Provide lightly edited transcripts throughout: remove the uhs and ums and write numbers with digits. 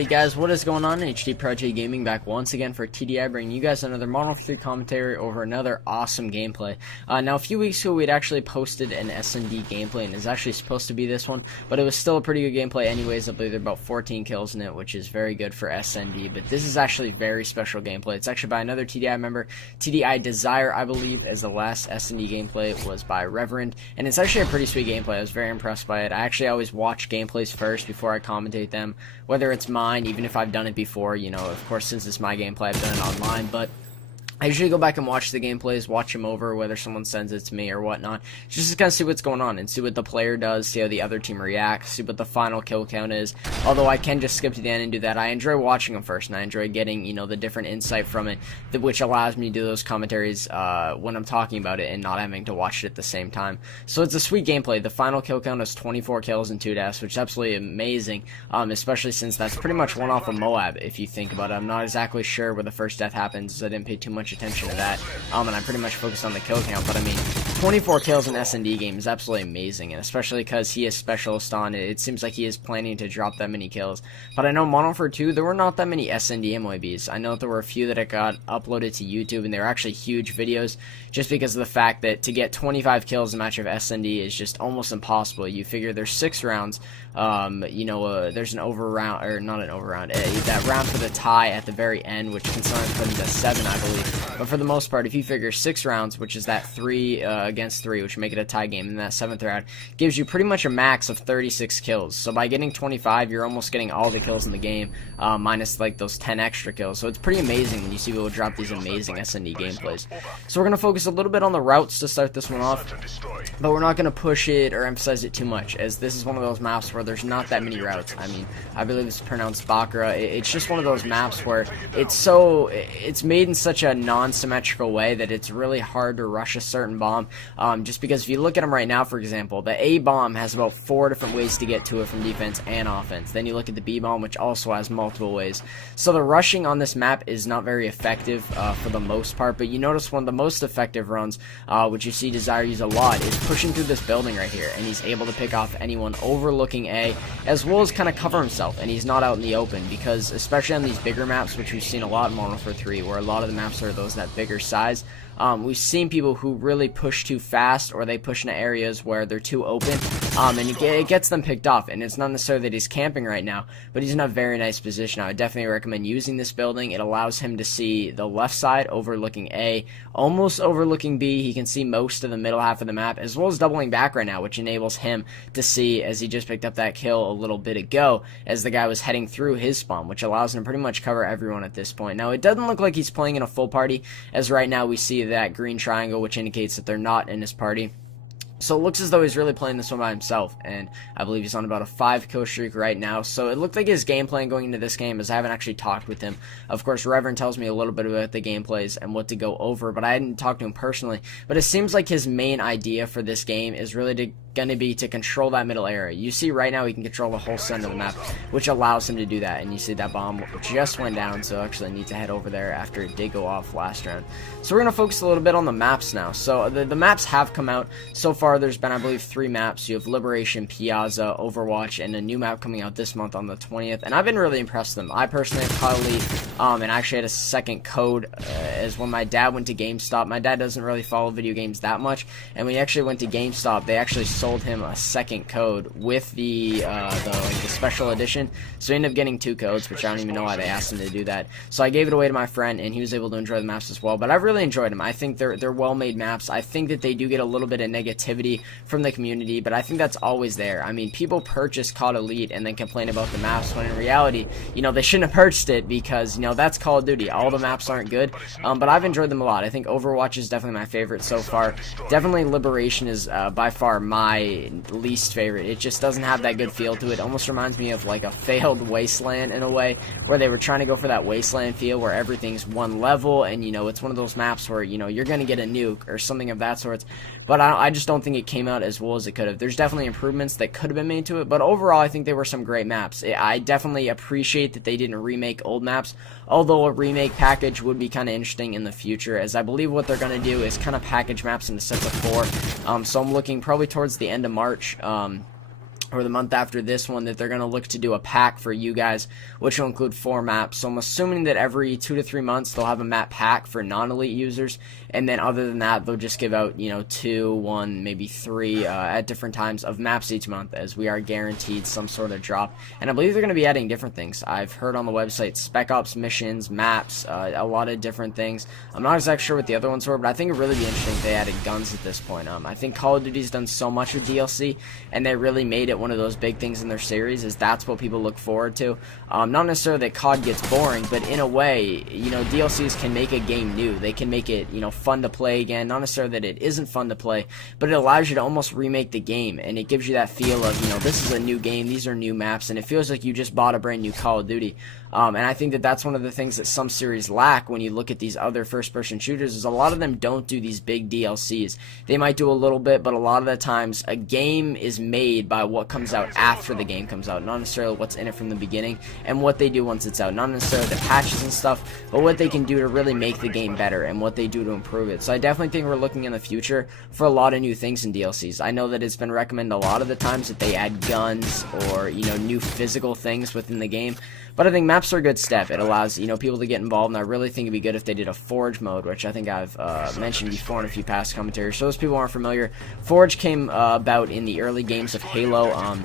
Alrighty guys, what is going on? HD Project Gaming back once again for TDI, bringing you guys another Modern Warfare 3 commentary over another awesome gameplay. Now a few weeks ago we'd actually posted an SnD gameplay, and it's actually supposed to be this one, but it was still a pretty good gameplay anyways. I believe there are about 14 kills in it, which is very good for SnD, but this is actually very special gameplay. It's actually by another TDI member, TDI Desire, I believe, as the last SnD gameplay was by Reverend, and it's actually a pretty sweet gameplay. I was very impressed by it. I actually always watch gameplays first before I commentate them, whether it's mine, even if I've done it before, you know, of course, since it's my gameplay, I've done it online, but I usually go back and watch the gameplays, watch them over, whether someone sends it to me or whatnot, just to kind of see what's going on and see what the player does, see how the other team reacts, see what the final kill count is. Although I can just skip to the end and do that, I enjoy watching them first, and I enjoy getting, you know, the different insight from it, which allows me to do those commentaries when I'm talking about it and not having to watch it at the same time. So it's a sweet gameplay. The final kill count is 24 kills and 2 deaths, which is absolutely amazing, especially since that's pretty much one off of Moab, if you think about it. I'm not exactly sure where the first death happens, so I didn't pay too much attention to that, and I pretty much focused on the kill count, but I mean, 24 kills in SnD game is absolutely amazing, and especially because he is specialist on it, it seems like he is planning to drop that many kills. But I know Modern Warfare 2, there were not that many SnD MOABs. I know there were a few that got uploaded to YouTube, and they were actually huge videos, just because of the fact that to get 25 kills in a match of SnD is just almost impossible. You figure there's 6 rounds, you know, there's an over round, or not an over round, that round for the tie at the very end, which can sometimes put into 7, I believe. But for the most part, if you figure 6 rounds, which is that 3 against 3, which would make it a tie game, and that 7th round gives you pretty much a max of 36 kills. So by getting 25, you're almost getting all the kills in the game, minus like those 10 extra kills. So it's pretty amazing when you see people drop these amazing SnD gameplays. So we're going to focus a little bit on the routes to start this one off, but we're not going to push it or emphasize it too much, as this is one of those maps where there's not that many routes. I mean, I believe it's pronounced Bakaara. It's just one of those maps where it's made in such a non-symmetrical way that it's really hard to rush a certain bomb, just because if you look at them right now, for example, the A bomb has about 4 different ways to get to it from defense and offense. Then you look at the B bomb, which also has multiple ways. So the rushing on this map is not very effective for the most part, but you notice one of the most effective runs, which you see Desire use a lot, is pushing through this building right here, and he's able to pick off anyone overlooking A, as well as kind of cover himself, and he's not out in the open, because especially on these bigger maps, which we've seen a lot in Modern Warfare 3, where a lot of the maps are those that bigger size, we've seen people who really push too fast, or they push into areas where they're too open, and it gets them picked off. And it's not necessarily that he's camping right now, but he's in a very nice position. I would definitely recommend using this building. It allows him to see the left side overlooking A, almost overlooking B. He can see most of the middle half of the map, as well as doubling back right now, which enables him to see, as he just picked up that kill a little bit ago, as the guy was heading through his spawn, which allows him to pretty much cover everyone at this point. Now, it doesn't look like he's playing in a full party, as right now we see that green triangle, which indicates that they're not in his party. So it looks as though he's really playing this one by himself, and I believe he's on about a 5 kill streak right now. So it looked like his game plan going into this game, as I haven't actually talked with him. Of course, Reverend tells me a little bit about the gameplays and what to go over, but I hadn't talked to him personally. But it seems like his main idea for this game is really going to be to control that middle area. You see right now he can control the whole center of the map, which allows him to do that. And you see that bomb just went down, so actually I need to head over there after it did go off last round. So we're going to focus a little bit on the maps now. So the maps have come out. So far there's been, I believe, 3 maps. You have Liberation, Piazza, Overwatch, and a new map coming out this month on the 20th. And I've been really impressed with them. I personally have caught a lead, and actually had a second code, as when my dad went to GameStop. My dad doesn't really follow video games that much, and when he actually went to GameStop, they actually sold him a second code with the special edition. So he ended up getting 2 codes, which I don't even know why they asked him to do that. So I gave it away to my friend, and he was able to enjoy the maps as well. But I've really enjoyed them. I think they're well-made maps. I think that they do get a little bit of negativity from the community, but I think that's always there. I mean, people purchase COD Elite and then complain about the maps, when in reality, you know, they shouldn't have purchased it, because, you know, that's Call of Duty. All the maps aren't good, but I've enjoyed them a lot. I think Overwatch is definitely my favorite so far. Definitely Liberation is by far my least favorite. It just doesn't have that good feel to it. Almost reminds me of like a failed Wasteland in a way, where they were trying to go for that Wasteland feel where everything's one level, and, you know, it's one of those maps where, you know, you're going to get a nuke or something of that sort. But I just don't think it came out as well as it could have. There's definitely improvements that could have been made to it, but overall I think they were some great maps. I definitely appreciate that they didn't remake old maps, although a remake package would be kind of interesting in the future, as I believe what they're going to do is kind of package maps into sets of 4. So I'm looking probably towards the end of March, or the month after this one, that they're going to look to do a pack for you guys, which will include 4 maps. So I'm assuming that every 2 to 3 months they'll have a map pack for non-elite users, and then other than that they'll just give out 2, 1, maybe 3 at different times of maps each month, as we are guaranteed some sort of drop. And I believe they're going to be adding different things. I've heard on the website Spec Ops missions, maps, a lot of different things. I'm not exactly sure what the other ones were, but I think it would really be interesting if they added guns at this point. I think Call of Duty's done so much with DLC, and they really made it one of those big things in their series, is that's what people look forward to. Not necessarily that COD gets boring, but in a way, DLCs can make a game new. They can make it, fun to play again. Not necessarily that it isn't fun to play, but it allows you to almost remake the game, and it gives you that feel of, this is a new game, these are new maps, and it feels like you just bought a brand new Call of Duty. And I think that that's one of the things that some series lack when you look at these other first-person shooters, is a lot of them don't do these big DLCs. They might do a little bit, but a lot of the times a game is made by what comes out after the game comes out, not necessarily what's in it from the beginning and what they do once it's out. Not necessarily the patches and stuff, but what they can do to really make the game better and what they do to improve it. So I definitely think we're looking in the future for a lot of new things in DLCs. I know that it's been recommended a lot of the times that they add guns or, new physical things within the game. But I think maps are a good step. It allows, people to get involved, and I really think it'd be good if they did a Forge mode, which I think I've mentioned before in a few past commentaries. So those people aren't familiar, Forge came about in the early games of Halo.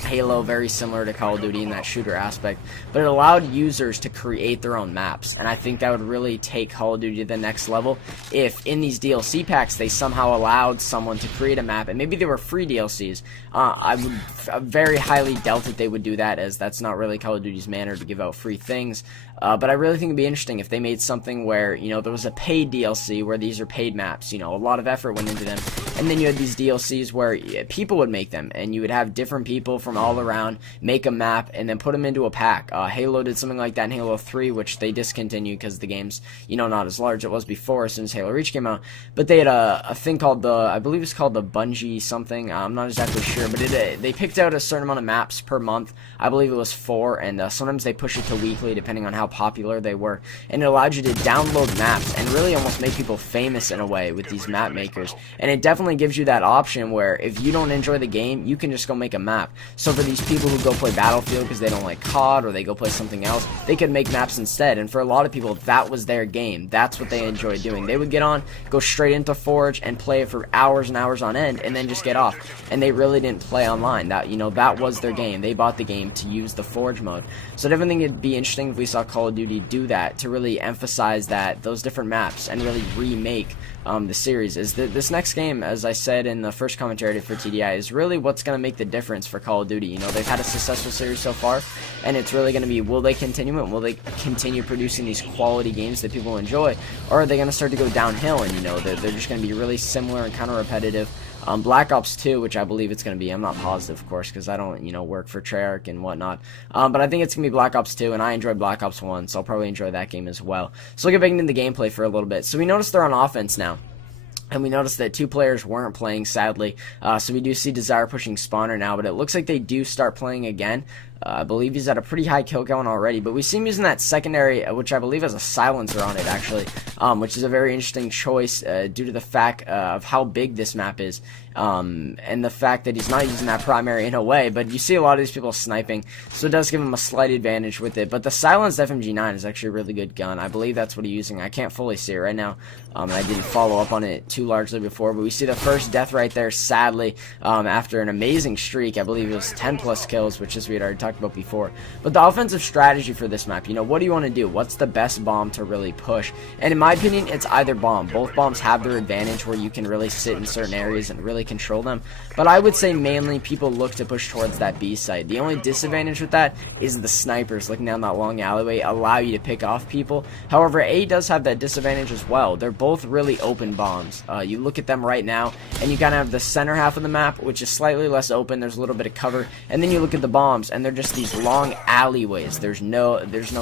Halo, very similar to Call of Duty in that shooter aspect, but it allowed users to create their own maps, and I think that would really take Call of Duty to the next level if in these DLC packs they somehow allowed someone to create a map, and maybe they were free DLCs. I would very highly doubt that they would do that, as that's not really Call of Duty's manner to give out free things. But I really think it'd be interesting if they made something where, there was a paid DLC where these are paid maps, a lot of effort went into them, and then you had these DLCs where people would make them, and you would have different people from all around make a map and then put them into a pack. Halo did something like that in Halo 3, which they discontinued because the game's, not as large as it was before since Halo Reach came out. But they had a thing called I believe it's called the Bungie something, I'm not exactly sure, but they picked out a certain amount of maps per month. I believe it was 4, and sometimes they push it to weekly depending on how popular they were, and it allowed you to download maps and really almost make people famous in a way with these map makers. And it definitely gives you that option where if you don't enjoy the game, you can just go make a map. So for these people who go play Battlefield because they don't like COD, or they go play something else, they could make maps instead. And for a lot of people, that was their game. That's what they enjoyed doing. They would get on, go straight into Forge and play it for hours and hours on end, and then just get off. And they really didn't play online. That was their game. They bought the game to use the Forge mode. So I definitely think it'd be interesting if we saw Call of Duty do that, to really emphasize those different maps and really remake the series. This next game, as I said in the first commentary for TDI, is really what's going to make the difference for Call of Duty. They've had a successful series so far, and it's really going to be, will they continue it? Will they continue producing these quality games that people enjoy, or are they going to start to go downhill and they're just going to be really similar and kind of repetitive? Black Ops 2, which I believe it's going to be. I'm not positive, of course, because I don't, work for Treyarch and whatnot. But I think it's going to be Black Ops 2, and I enjoyed Black Ops 1, so I'll probably enjoy that game as well. So we'll get back into the gameplay for a little bit. So we notice they're on offense now. And we noticed that 2 players weren't playing, sadly. So we do see Desire pushing Spawner now, but it looks like they do start playing again. I believe he's at a pretty high kill count already, but we see him using that secondary, which I believe has a silencer on it, actually, which is a very interesting choice due to the fact of how big this map is, and the fact that he's not using that primary in a way, but you see a lot of these people sniping, so it does give him a slight advantage with it. But the silenced FMG9 is actually a really good gun. I believe that's what he's using. I can't fully see it right now, and I didn't follow up on it too largely before, but we see the first death right there, sadly, after an amazing streak. I believe it was 10 plus kills, which is we had already talked about before. But the offensive strategy for this map, what do you want to do? What's the best bomb to really push? And in my opinion, it's either bomb. Both bombs have their advantage where you can really sit in certain areas and really control them. But I would say mainly people look to push towards that B site. The only disadvantage with that is the snipers looking down that long alleyway allow you to pick off people. However, A does have that disadvantage as well. They're both really open bombs. You look at them right now, and you kind of have the center half of the map, which is slightly less open. There's a little bit of cover, and then you look at the bombs, and they're just these long alleyways. There's no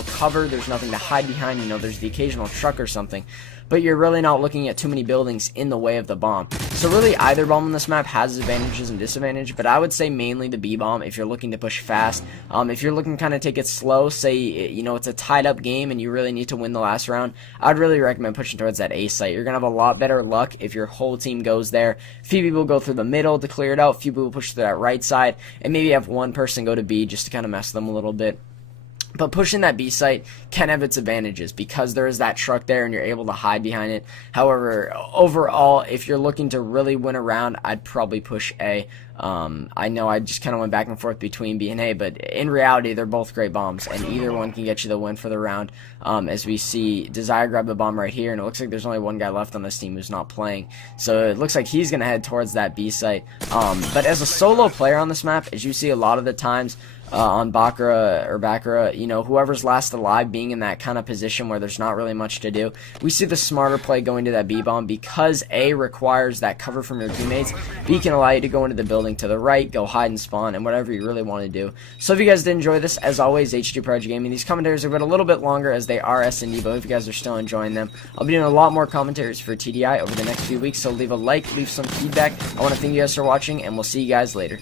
cover. There's nothing to hide behind. There's the occasional truck or something. but you're really not looking at too many buildings in the way of the bomb. So really either bomb on this map has advantages and disadvantages, but I would say mainly the B bomb if you're looking to push fast. If you're looking to kind of take it slow, say you know it's a tied up game and you really need to win the last round, I'd really recommend pushing towards that A site. You're gonna have a lot better luck if your whole team goes there. Few people go through the middle to clear it out, few people push to that right side, and maybe have one person go to B just to kind of mess them a little bit. But pushing that B site can have its advantages because there is that truck there and you're able to hide behind it. However, overall, if you're looking to really win a round, I'd probably push A. I know I just kind of went back and forth between B and A, but in reality, they're both great bombs, and either one can get you the win for the round. As we see, Desire grab the bomb right here, and it looks like there's only one guy left on this team who's not playing. So it looks like he's going to head towards that B site. But as a solo player on this map, as you see a lot of the times, on Bakaara, you know, whoever's last alive being in that kind of position where there's not really much to do. We see the smarter play going to that B bomb because A requires that cover from your teammates. B can allow you to go into the building to the right, go hide and spawn, and whatever you really want to do. So if you guys did enjoy this, as always, HD Project Gaming. These commentaries are a little bit longer as they are SnD, but if you guys are still enjoying them, I'll be doing a lot more commentaries for TDI over the next few weeks, so leave a like, leave some feedback. I want to thank you guys for watching, and we'll see you guys later.